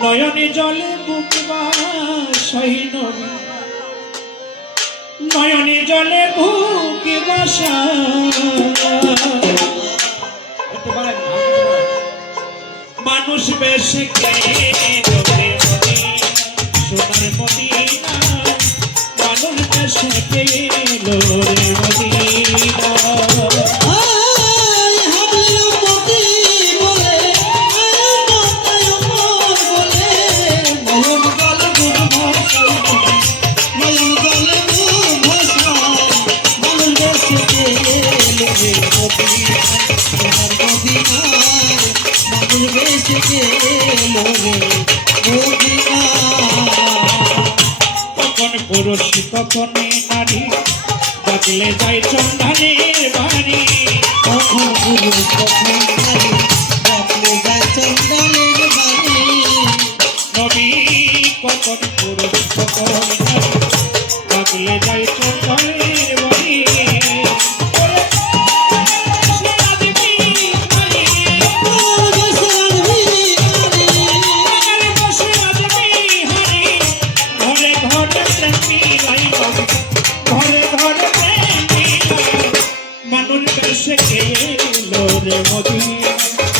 নয়নে জলে বুক বাসাই নবী, নয়নে জলে বুক বাসাই। মানুষ বেশে সোনার মদিনা, মানুষ বেশে রে মদিনা। কখন পুরুষ কখন নারী, ডাকলে যাই চন্দ্রানের বাড়ি। কখন পুরুষ কখন নারী, ডাকলে যাই চন্দ্রানের বাড়ি। নবী কখন পুরুষ কখন নারী, ডাকলে যাই চন্দ্রানের বাড়ি।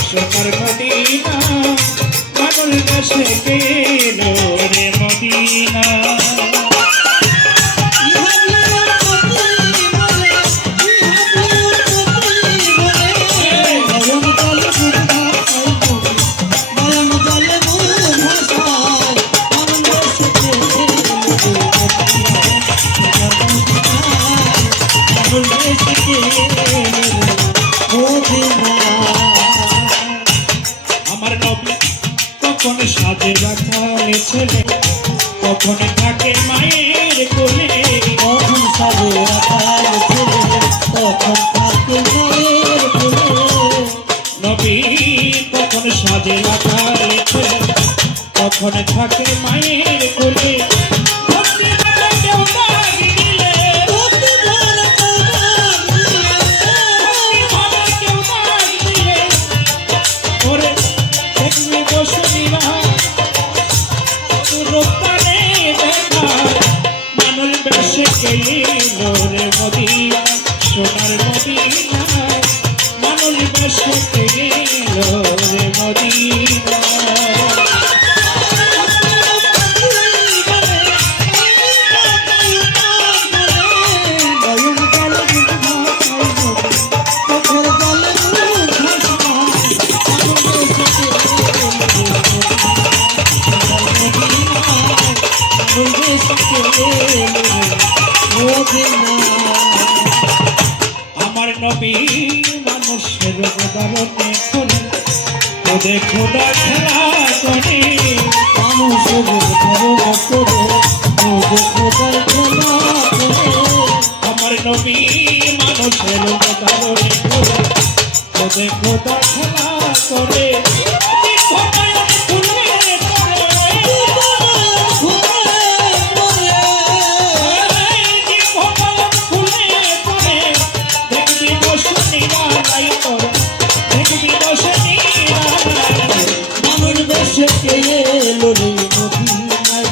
সোনার মদিনা, পাগল দেশে গেল রে মদিনা। আমার নবী কখন সাজে রাখালে ছেলে, কখন থাকে মায়ের কোলে। কখন সাজে রাখালে ছেলে, কখন থাকে মায়ের কোলে। নবী কখন সাজে রাখালে ছেলে, কখন থাকে মায়ের কোলে। সোনার মদিনা, মানুষ বেশে গেল রে মদিনা। আমার নবী মানুষের উদাহরণে করে, খোদে খোদা খেলা করে। মানুষের উদাহরণে করে, খোদে খোদা খেলা করে। আমার নবী মানুষের উদাহরণে করে, খোদে খোদা খেলা করে।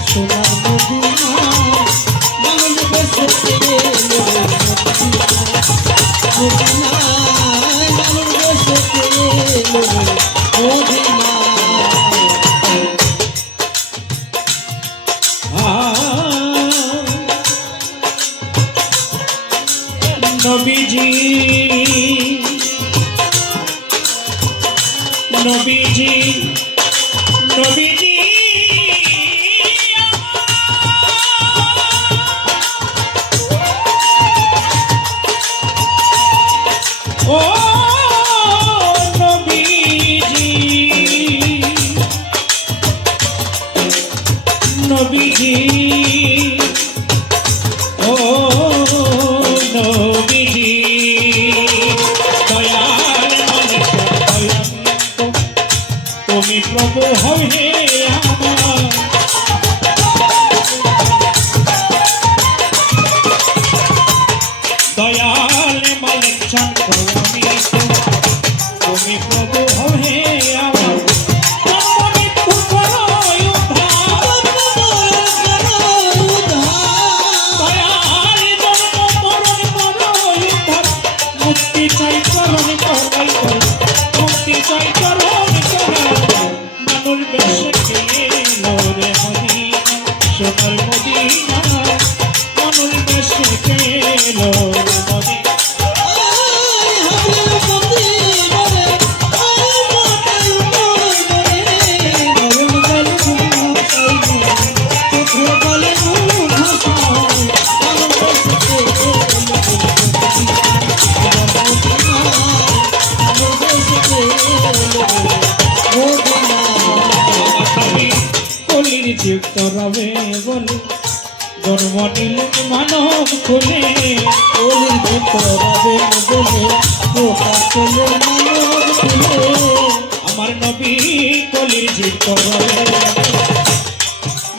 সোনার মদিনা, মানুষ বেশে গেল মদিনা, মানুষ বেশে গেল মদিনা। নবীজি নবীজি নবীজি ও নবীজি, নবীজি ও নবীজি, দয়াল মালিক দয়াল, তুমি প্রভু হয়ে আমার। দয়াল মালিক চাঁদ আমি, তুমি প্রভু হয়ে আমার। রবে বলে জন্ম নিলেন মানব কোলে ওলির ভিতর রবে বলে প্রকাশ পেলে মানব কুলে আমার নবী কলির ভিতর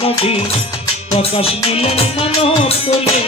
নবী প্রকাশ নিলেন মানব কোলে